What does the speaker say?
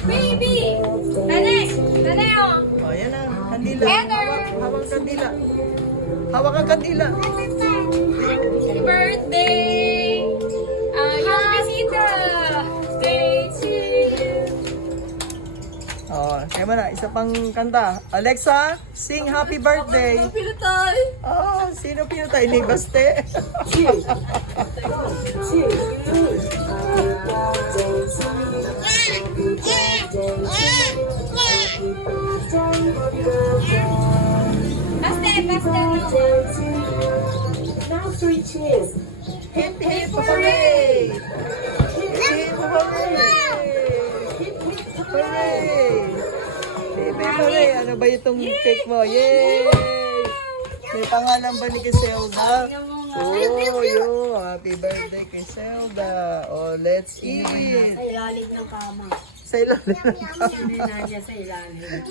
Baby! Tane! Tane oh! Oh, yan na. Kandila. Heather! Hawak kandila. Hawak ang kandila. Happy birthday! Yung bisita! Stay tuned! Oh, kaya mo na. Isa pang kanta. Alexa, sing happy birthday. Pinatay! Oh, sino pinatay? Ni Baste? Baste! Baste! Now three cheers. Hip hip hooray! Hip hip hooray! Hooray! Hip hip hooray! Ano ba itong cake mo? Yay! May pangalan ba ni Griselda? Oh, yo! Happy birthday, Griselda! Oh, let's eat! Sa ilalim ng kama. Sa ilalim ng Hindi na niya sa ilalim.